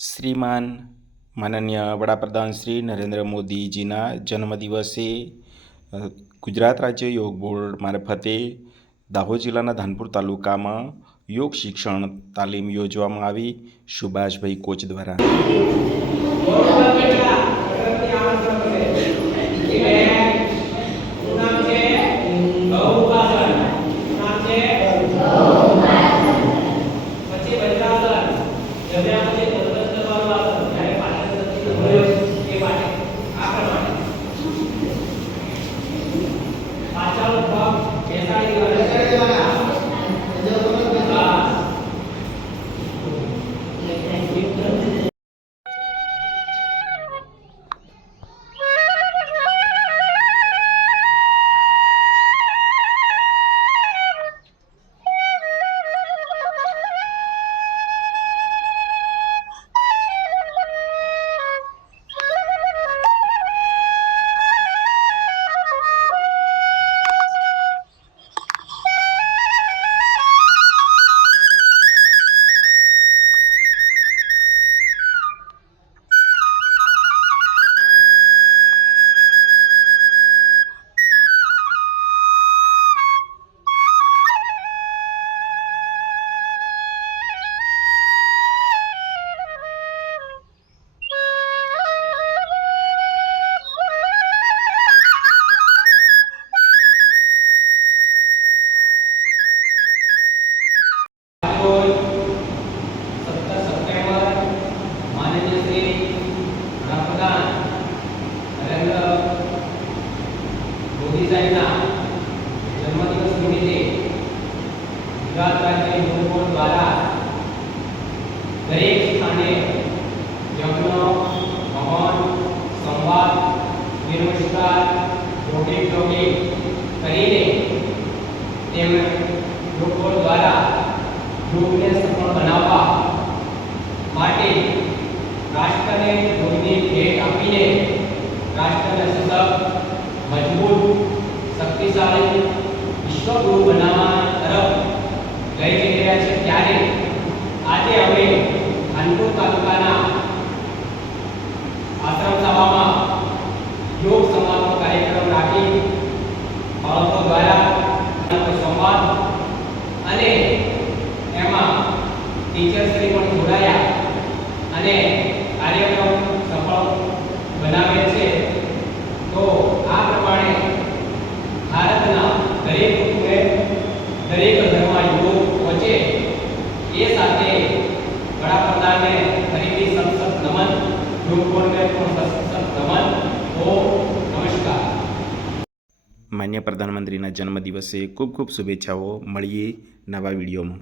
શ્રીમાન માનનીય વડાપ્રધાન શ્રી નરેન્દ્ર મોદીજીના જન્મદિવસે ગુજરાત રાજ્ય યોગ બોર્ડ મારફતે દાહોદ જિલ્લાના ધાનપુર તાલુકામાં યોગ શિક્ષણ તાલીમ યોજવામાં આવી સુભાષભાઈ કોચ દ્વારા। जन्मदिवस निमित्ते गुजरात राज्य योग बोर्ड द्वारा दरेक स्थाने यज्ञ हवन संवाद निर्वस्कार जोगिंग करीने योग बोर्ड द्वारा योग ने सफल बनावा माटे राष्ट्र ने योगनी भेट आपीने राष्ट्र ने सशक्त मजबूत शक्तिशाली विश्वगुरु बनावा तरफ लई जई रह्या छे त्यारे आजे अमे धानपुर तालुकाना आश्रम सभामां योग समापन कार्यक्रम राखी बाळको द्वारा संवाद अने एमां टीचरश्री पण जोडाया अने कार्यक्रम सफल बनावे छे। तो आ प्रमाणे भारतना दरेक लोकोए दरेक धर्म योग पहुंचे ए साथे वडाप्रधान ने फरीथी सत नमन योग बोर्ड ने पण सत नमन। तो नमस्कार। मान्य प्रधानमंत्रीना जन्मदिवसे खूब खूब शुभेच्छाओ। મળીએ નવા વિડીયોમાં।